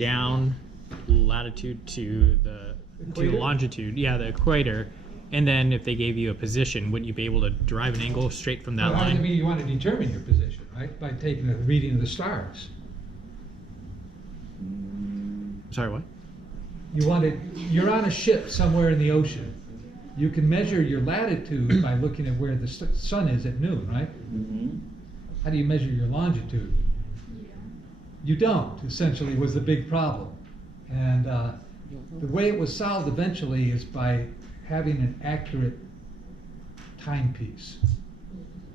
down latitude to the longitude, yeah, the equator, and then if they gave you a position, wouldn't you be able to drive an angle straight from that Well, I line? mean, you want to determine your position, right? By taking a reading of the stars. Sorry, what? You're on a ship somewhere in the ocean. You can measure your latitude by looking at where the sun is at noon, right? How do you measure your longitude? You don't, essentially, was the big problem. And the way it was solved eventually is by having an accurate timepiece.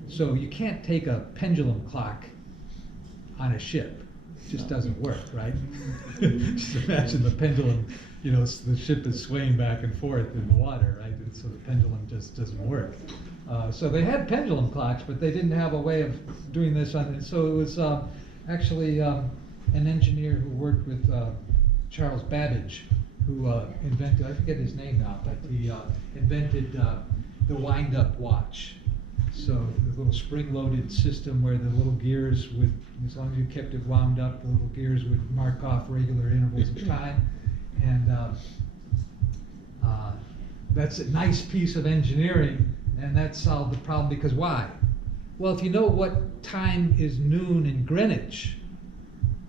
So you can't take a pendulum clock on a ship. It just doesn't work, right? Just imagine the pendulum, you know, the ship is swaying back and forth in the water, right? And so the pendulum just doesn't work. So they had pendulum clocks, but they didn't have a way of doing this on it. So it was actually an engineer who worked with Charles Babbage, who invented, I forget his name now, but he invented the wind-up watch. So the little spring-loaded system where the little gears would, as long as you kept it wound up, the little gears would mark off regular intervals of time. And that's a nice piece of engineering, and that solved the problem, because why? Well, if you know what time is noon in Greenwich,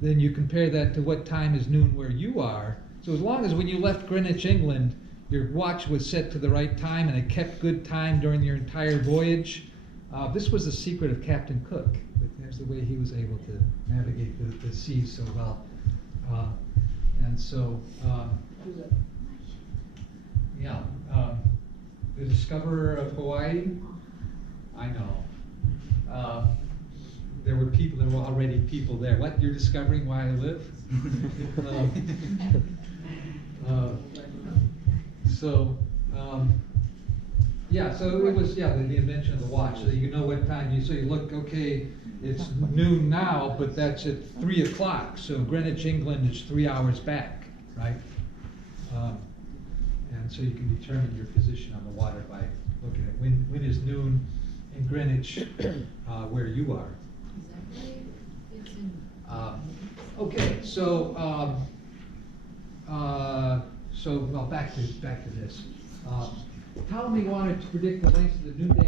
then you compare that to what time is noon where you are. So as long as when you left Greenwich, England, your watch was set to the right time and it kept good time during your entire voyage, this was the secret of Captain Cook. That's the way he was able to navigate the seas so well. And so, yeah, the discoverer of Hawaii, I know. There were already people there. What, you're discovering why I live? Yeah, so it was, the invention of the watch, so you know what time, so you look, okay, it's noon now, but that's at 3 o'clock, so Greenwich, England is 3 hours back, right? And so you can determine your position on the water by looking at when is noon in Greenwich, where you are. Okay, so well, back to this. Ptolemy wanted to predict the length of the noonday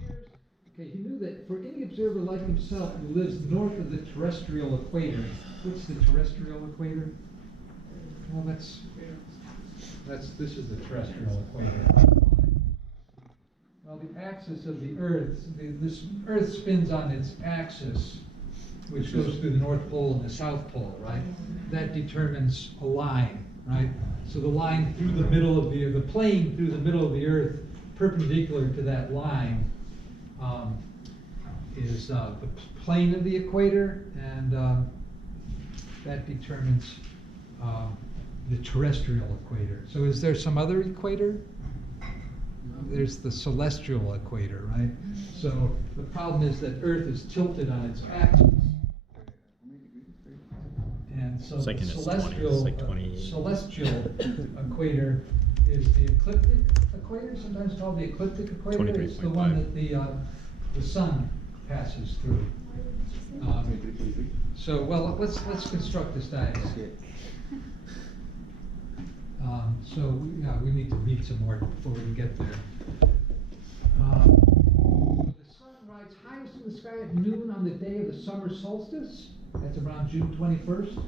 years. Okay, he knew that for any observer like himself who lives north of the terrestrial equator. What's the terrestrial equator? Well, this is the terrestrial equator. Well, the axis of the Earth, this Earth spins on its axis, which goes through the North Pole and the South Pole, right? That determines a line, right? So the line through the middle of the plane through the middle of the Earth, perpendicular to that line, is the plane of the equator, and that determines the terrestrial equator. So is there some other equator? There's the celestial equator, right? So the problem is that Earth is tilted on its axis. And so the celestial equator is the ecliptic equator, sometimes called the ecliptic equator. It's the one that the sun passes through. So, well, let's construct this diagram. We need to read some more before we can get there. The sun rises highest in the sky at noon on the day of the summer solstice. That's around June 21st.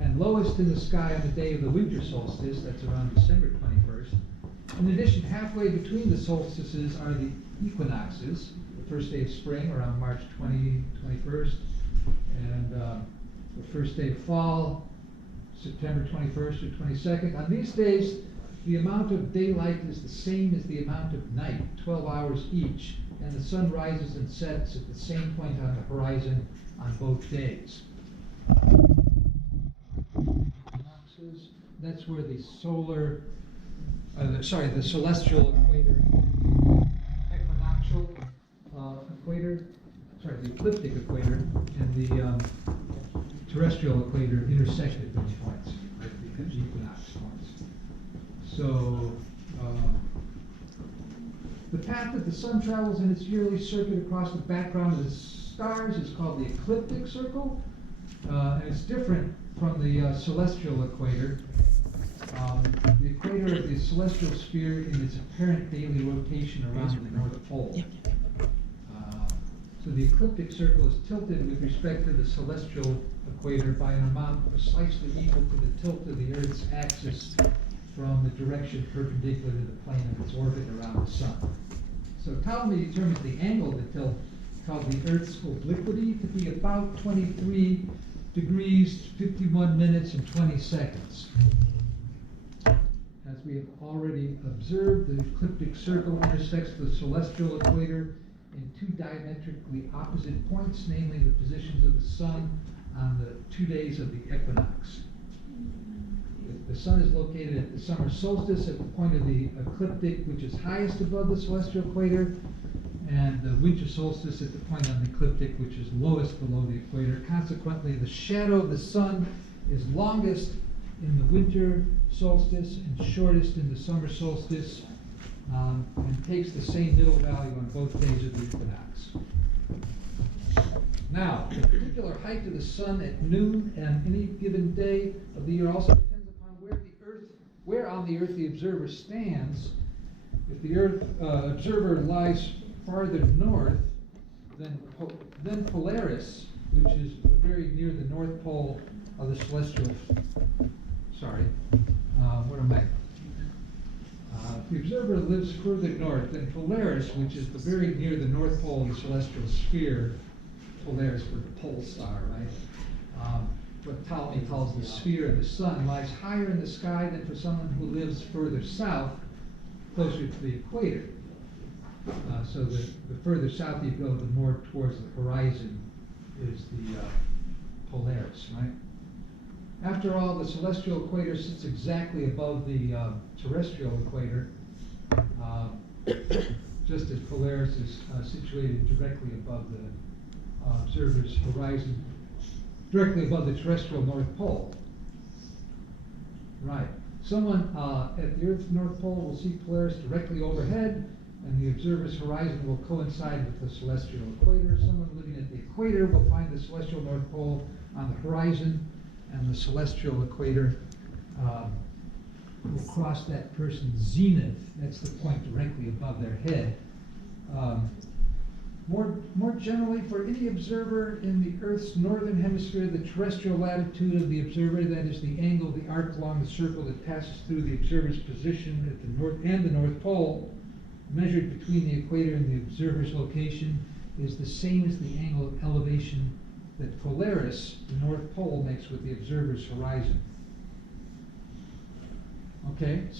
And lowest in the sky on the day of the winter solstice. That's around December 21st. In addition, halfway between the solstices are the equinoxes. The first day of spring around March 21st. And the first day of fall, September 21st or 22nd. On these days, the amount of daylight is the same as the amount of night, 12 hours each, and the sun rises and sets at the same point on the horizon on both days. That's where the celestial equator, equinoctial equator, the ecliptic equator, and the terrestrial equator intersect at those points, right? The equinox points. So the path that the sun travels in its yearly circuit across the background of the stars is called the ecliptic circle, and it's different from the celestial equator. The equator of the celestial sphere in its apparent daily rotation around the North Pole. So the ecliptic circle is tilted with respect to the celestial equator by an amount precisely equal to the tilt of the Earth's axis from the direction perpendicular to the plane of its orbit around the Sun. So Ptolemy determines the angle of the tilt, called the Earth's obliquity, to be about 23 degrees, 51 minutes, and 20 seconds. As we have already observed, the ecliptic circle intersects the celestial equator in two diametrically opposite points, namely the positions of the Sun on the 2 days of the equinox. The Sun is located at the summer solstice at the point of the ecliptic, which is highest above the celestial equator, and the winter solstice at the point on the ecliptic, which is lowest below the equator. Consequently, the shadow of the Sun is longest in the winter solstice and shortest in the summer solstice, and takes the same middle value on both days of the equinox. Now, the particular height of the Sun at noon and any given day of the year also depends upon where on the Earth the observer stands. If the Earth observer lies farther north, then Polaris, which is very near the North Pole of the celestial. Sorry, where am I? If the observer lives further north, then Polaris, which is very near the North Pole of the celestial sphere, Polaris for the pole star, right? What Ptolemy calls the sphere of the Sun, lies higher in the sky than for someone who lives further south, closer to the equator. So the further south you go, the more towards the horizon is the Polaris, right? After all, the celestial equator sits exactly above the terrestrial equator, just as Polaris is situated directly above the observer's horizon, directly above the terrestrial North Pole. Right. Someone at the Earth's North Pole will see Polaris directly overhead, and the observer's horizon will coincide with the celestial equator. Someone living at the equator will find the celestial North Pole on the horizon, and the celestial equator will cross that person's zenith. That's the point directly above their head. More generally, for any observer in the Earth's northern hemisphere, the terrestrial latitude of the observer, that is the angle of the arc along the circle that passes through the observer's position at the north and the North Pole, measured between the equator and the observer's location, is the same as the angle of elevation that Polaris, the North Pole, makes with the observer's horizon. Okay, so